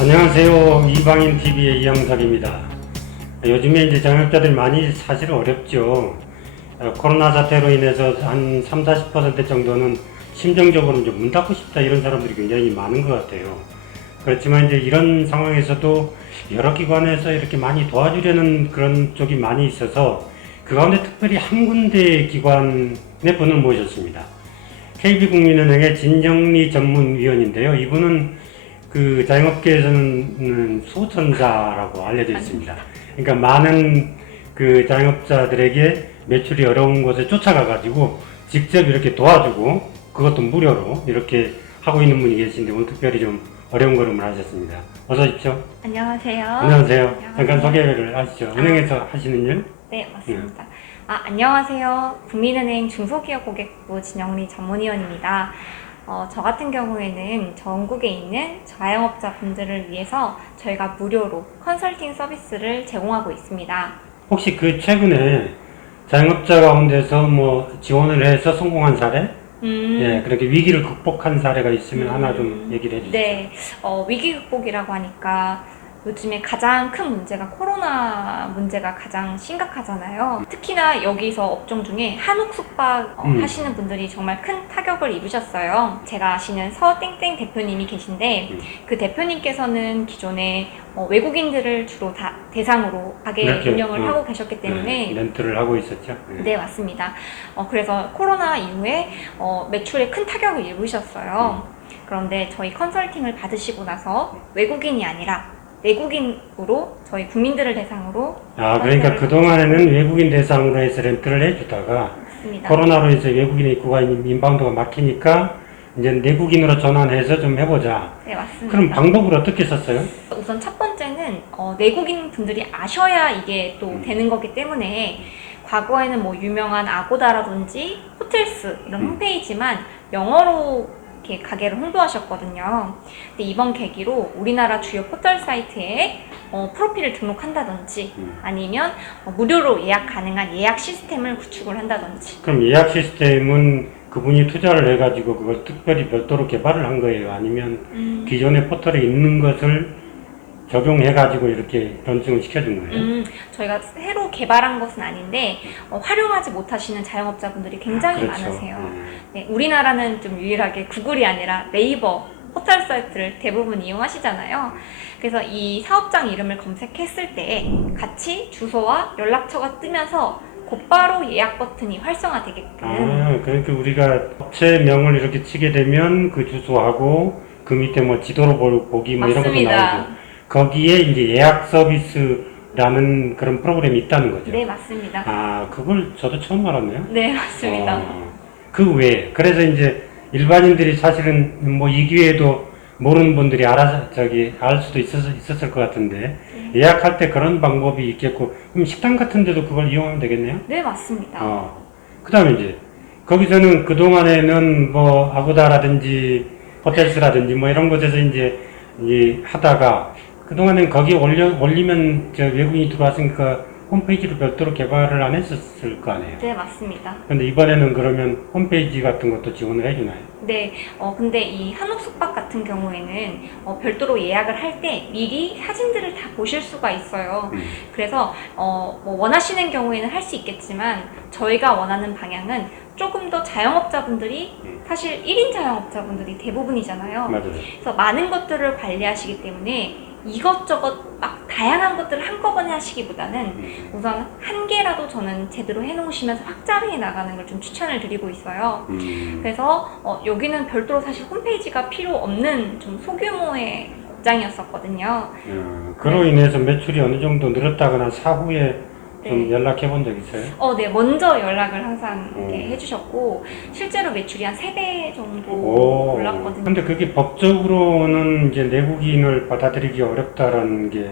안녕하세요. 이방인 TV의 이영석입니다. 요즘에 이제 자영업자들 많이 사실 어렵죠. 코로나 사태로 인해서 한 30-40% 정도는 심정적으로 이제 문 닫고 싶다 이런 사람들이 굉장히 많은 것 같아요. 그렇지만 이제 이런 상황에서도 여러 기관에서 이렇게 많이 도와주려는 그런 쪽이 많이 있어서 그 가운데 특별히 한 군데 기관의 분을 모셨습니다. KB국민은행의 진정리 전문위원인데요. 이분은 그 자영업계에서는 수호천사라고 알려져 있습니다. 그러니까 많은 그 자영업자들에게 매출이 어려운 곳에 쫓아가가지고 직접 이렇게 도와주고 그것도 무료로 이렇게 하고 있는 분이 계신데 오늘 특별히 좀 어려운 걸음을 하셨습니다. 어서 오십시오. 안녕하세요. 안녕하세요. 잠깐 소개를 하시죠. 은행에서 하시는 일? 네, 맞습니다. 안녕하세요. 국민은행 중소기업고객부 진영리 전문위원입니다. 저 같은 경우에는 전국에 있는 자영업자 분들을 위해서 저희가 무료로 컨설팅 서비스를 제공하고 있습니다. 혹시 그 최근에 자영업자 가운데서 뭐 지원을 해서 성공한 사례? 예, 그렇게 위기를 극복한 사례가 있으면 하나 좀 얘기를 해주세요. 네, 위기 극복이라고 하니까 요즘에 가장 큰 문제가 코로나 문제가 가장 심각하잖아요. 특히나 여기서 업종 중에 한옥 숙박 하시는 분들이 정말 큰 타격을 입으셨어요. 제가 아시는 서땡땡 대표님이 계신데 그 대표님께서는 기존에 외국인들을 주로 다 대상으로 가게 운영을 하고 계셨기 때문에 렌트를 하고 있었죠. 네, 맞습니다. 그래서 코로나 이후에 매출에 큰 타격을 입으셨어요. 그런데 저희 컨설팅을 받으시고 나서 외국인이 아니라 내국인으로 저희 국민들을 대상으로 그러니까 그동안에는 외국인 대상으로 해서 렌트를 해주다가 맞습니다. 코로나로 해서 외국인 입구가 인바운드가 막히니까 이제 내국인으로 전환해서 좀 해보자. 네, 맞습니다. 그럼 방법을 어떻게 썼어요? 우선 첫 번째는 내국인 분들이 아셔야 이게 또 되는 거기 때문에 과거에는 뭐 유명한 아고다라든지 호텔스 이런 홈페이지만 영어로 이렇게 가게를 홍보하셨거든요. 근데 이번 계기로 우리나라 주요 포털 사이트에 프로필을 등록한다든지 아니면 무료로 예약 가능한 예약 시스템을 구축을 한다든지. 그럼 예약 시스템은 그분이 투자를 해가지고 그걸 특별히 별도로 개발을 한 거예요? 아니면 기존의 포털에 있는 것을 적용해가지고 이렇게 런칭을 시켜준 거예요? 저희가 새로 개발한 것은 아닌데 활용하지 못하시는 자영업자분들이 굉장히 그렇죠. 많으세요. 네, 우리나라는 좀 유일하게 구글이 아니라 네이버 포털 사이트를 대부분 이용하시잖아요. 그래서 이 사업장 이름을 검색했을 때 같이 주소와 연락처가 뜨면서 곧바로 예약 버튼이 활성화되게끔. 그러니까 우리가 업체명을 이렇게 치게 되면 그 주소하고 그 밑에 뭐 지도로 보기 뭐 이런 것도 맞습니다. 나오고 거기에 이제 예약 서비스라는 그런 프로그램이 있다는 거죠. 네, 맞습니다. 그걸 저도 처음 알았네요. 네, 맞습니다. 그 외에 그래서 이제 일반인들이 사실은 뭐 이 기회에도 모르는 분들이 알 수도 있었을 것 같은데 예약할 때 그런 방법이 있겠고 그럼 식당 같은 데도 그걸 이용하면 되겠네요? 네, 맞습니다. 그 다음에 이제 거기서는 그동안에는 뭐 아고다라든지 호텔스라든지 뭐 이런 곳에서 이제 하다가 그동안엔 거기 올리면 저 외국인이 들어왔으니까 홈페이지를 별도로 개발을 안 했었을 거 아니에요? 네, 맞습니다. 근데 이번에는 그러면 홈페이지 같은 것도 지원을 해주나요? 네, 근데 이 한옥 숙박 같은 경우에는 별도로 예약을 할 때 미리 사진들을 다 보실 수가 있어요. 그래서 뭐 원하시는 경우에는 할 수 있겠지만 저희가 원하는 방향은 조금 더 자영업자분들이 사실 1인 자영업자분들이 대부분이잖아요. 맞아요. 그래서 많은 것들을 관리하시기 때문에 이것저것 막 다양한 것들을 한꺼번에 하시기보다는 우선 한 개라도 저는 제대로 해놓으시면서 확장해 나가는 걸 좀 추천을 드리고 있어요. 그래서 여기는 별도로 사실 홈페이지가 필요 없는 좀 소규모의 업장이었었거든요. 그로 인해서 매출이 어느 정도 늘었다거나 사후에 좀 연락해 본 적 있어요? 네, 먼저 연락을 항상 이렇게 해주셨고 실제로 매출이 한 3배 정도 올랐거든요. 근데 그게 법적으로는 이제 내국인을 받아들이기 어렵다라는 게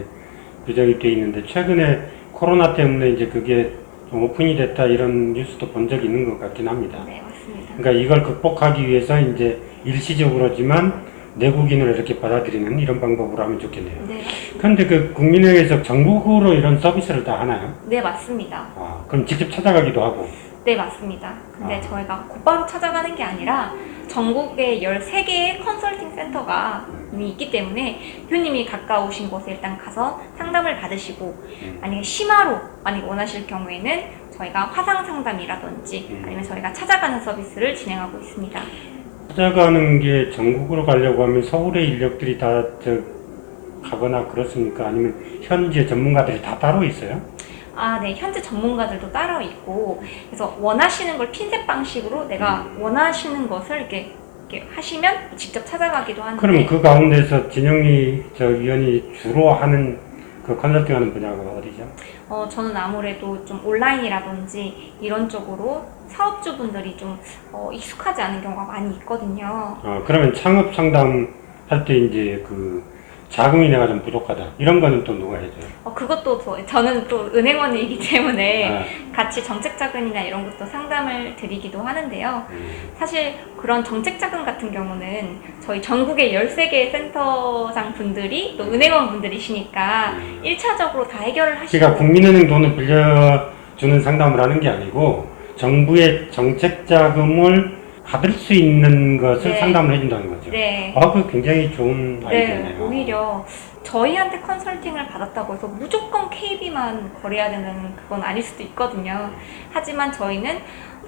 규정이 돼 있는데 최근에 코로나 때문에 이제 그게 좀 오픈이 됐다 이런 뉴스도 본 적이 있는 것 같긴 합니다. 네, 맞습니다. 그러니까 이걸 극복하기 위해서 이제 일시적으로지만 내국인을 이렇게 받아들이는 이런 방법으로 하면 좋겠네요. 네. 그런데 그 국민은행에서 전국으로 이런 서비스를 다 하나요? 네, 맞습니다. 그럼 직접 찾아가기도 하고? 네, 맞습니다. 근데 저희가 곧바로 찾아가는 게 아니라 전국에 13개의 컨설팅 센터가 이미 있기 때문에 대표님이 가까우신 곳에 일단 가서 상담을 받으시고, 만약에 심화로 만약에 원하실 경우에는 저희가 화상 상담이라든지 아니면 저희가 찾아가는 서비스를 진행하고 있습니다. 찾아가는 게 전국으로 가려고 하면 서울의 인력들이 다 가거나 그렇습니까? 아니면 현지의 전문가들이 다 따로 있어요? 네, 현재 전문가들도 따로 있고, 그래서 원하시는 걸 핀셋 방식으로 내가 원하시는 것을 이렇게 하시면 직접 찾아가기도 하는데. 그럼 그 가운데서 진영이 위원이 주로 하는 그 컨설팅하는 분야가 어디죠? 저는 아무래도 좀 온라인이라든지 이런 쪽으로 사업주분들이 좀 익숙하지 않은 경우가 많이 있거든요. 그러면 창업 상담 할 때 이제 그 자금이 내가 좀 부족하다 이런 거는 또 누가 해줘요? 그것도 저는 또 은행원이기 때문에 같이 정책자금이나 이런 것도 상담을 드리기도 하는데요. 사실 그런 정책자금 같은 경우는 저희 전국의 13개의 센터장 분들이 또 은행원 분들이시니까 1차적으로 다 해결을 하시고. 그러니까 국민은행 돈을 빌려주는 상담을 하는 게 아니고 정부의 정책자금을 받을 수 있는 것을 네. 상담을 해준다는 거죠. 네. 그거 굉장히 좋은 아이디어네요. 네, 오히려 저희한테 컨설팅을 받았다고 해서 무조건 KB만 거래해야 되는 그건 아닐 수도 있거든요. 하지만 저희는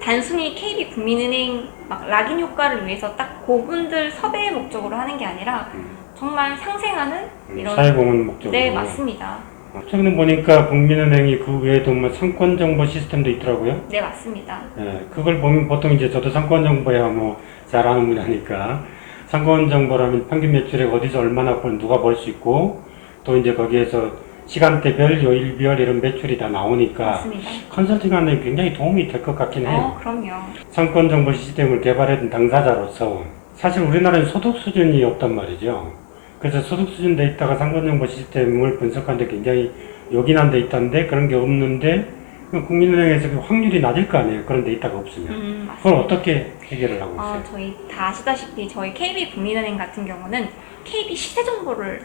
단순히 KB 국민은행 막 락인 효과를 위해서 딱 그분들 섭외 목적으로 하는 게 아니라 정말 상생하는 이런. 사회공헌 목적으로. 네, 맞습니다. 최근에 보니까 국민은행이 그 외에도 뭐 상권정보 시스템도 있더라고요. 네, 맞습니다. 네, 그걸 보면 보통 이제 저도 상권정보야 뭐 잘 아는 분야니까 상권정보라면 평균 매출액 어디서 얼마나 누가 벌 수 있고 또 이제 거기에서 시간대별, 요일별 이런 매출이 다 나오니까 맞습니다. 컨설팅하는 데 굉장히 도움이 될 것 같긴 해요. 그럼요. 상권정보 시스템을 개발해둔 당사자로서 사실 우리나라는 소득 수준이 없단 말이죠. 그래서 소득 수준 데이터가 상권정보 시스템을 분석하는데 굉장히 요긴한 데 있다는데 그런 게 없는데 국민은행에서 확률이 낮을 거 아니에요. 그런 데이터가 없으면. 맞습니다. 그걸 어떻게 해결을 하고 있어요? 저희 다 아시다시피 저희 KB 국민은행 같은 경우는 KB 시세 정보를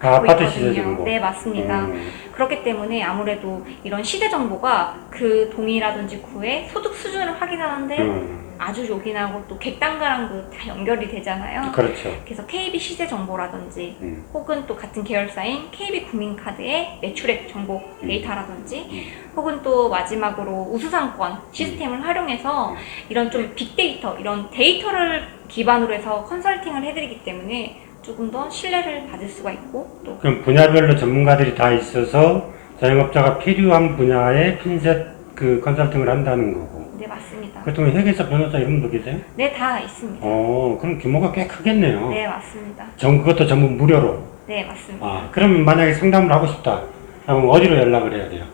아파트 있거든요. 시세 정보. 네, 맞습니다. 그렇기 때문에 아무래도 이런 시세 정보가 그 동이라든지 구의 소득 수준을 확인하는데 아주 요긴하고 또 객단가랑도 다 연결이 되잖아요. 그렇죠. 그래서 KB 시세 정보라든지 혹은 또 같은 계열사인 KB 국민카드의 매출액 정보 데이터라든지 혹은 또 마지막으로 우수상권 시스템을 활용해서 이런 좀 빅데이터, 이런 데이터를 기반으로 해서 컨설팅을 해드리기 때문에 조금 더 신뢰를 받을 수가 있고 또. 그럼 분야별로 전문가들이 다 있어서 자영업자가 필요한 분야에 핀셋 그 컨설팅을 한다는 거고. 네, 맞습니다. 그렇다면 회계사, 변호사 이런 분도 계세요? 네, 다 있습니다. 그럼 규모가 꽤 크겠네요. 네, 맞습니다. 그것도 전부 무료로. 네, 맞습니다. 그러면 만약에 상담을 하고 싶다. 그럼 어디로 연락을 해야 돼요?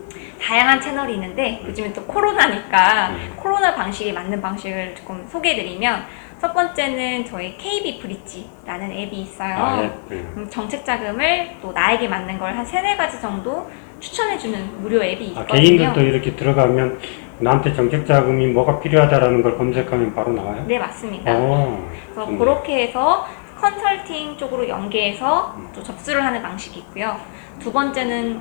다양한 채널이 있는데 요즘은 또 코로나니까 코로나 방식에 맞는 방식을 조금 소개해드리면, 첫 번째는 저희 KB 브릿지라는 앱이 있어요. 정책 자금을 또 나에게 맞는 걸 한 3-4가지 정도 추천해주는 무료 앱이 있거든요. 개인들도 이렇게 들어가면 나한테 정책 자금이 뭐가 필요하다라는 걸 검색하면 바로 나와요? 네, 맞습니다. 그래서 좋네. 그렇게 해서 컨설팅 쪽으로 연계해서 또 접수를 하는 방식이 있고요. 두 번째는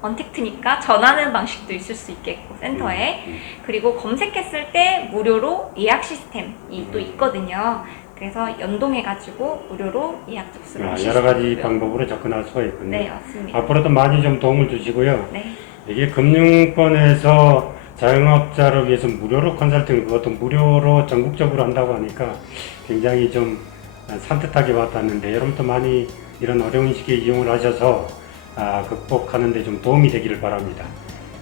언택트니까 전화하는 방식도 있을 수 있겠고 센터에. 그리고 검색했을 때 무료로 예약 시스템이 또 있거든요. 그래서 연동해가지고 무료로 예약 접수를 하실 수 여러 가지 있고요. 방법으로 접근할 수가 있군요. 네, 맞습니다. 앞으로도 많이 좀 도움을 주시고요. 네. 이게 금융권에서 자영업자를 위해서 무료로 컨설팅, 그것도 무료로 전국적으로 한다고 하니까 굉장히 좀 산뜻하게 와닿는데, 여러분도 많이 이런 어려운 시기에 이용을 하셔서 극복하는 데 좀 도움이 되기를 바랍니다.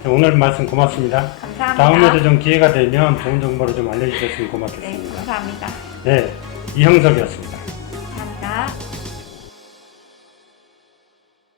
오늘 말씀 고맙습니다. 감사합니다. 다음에도 좀 기회가 되면 좋은 정보를 좀 알려주셨으면 네, 고맙겠습니다. 감사합니다. 네, 이형석이었습니다.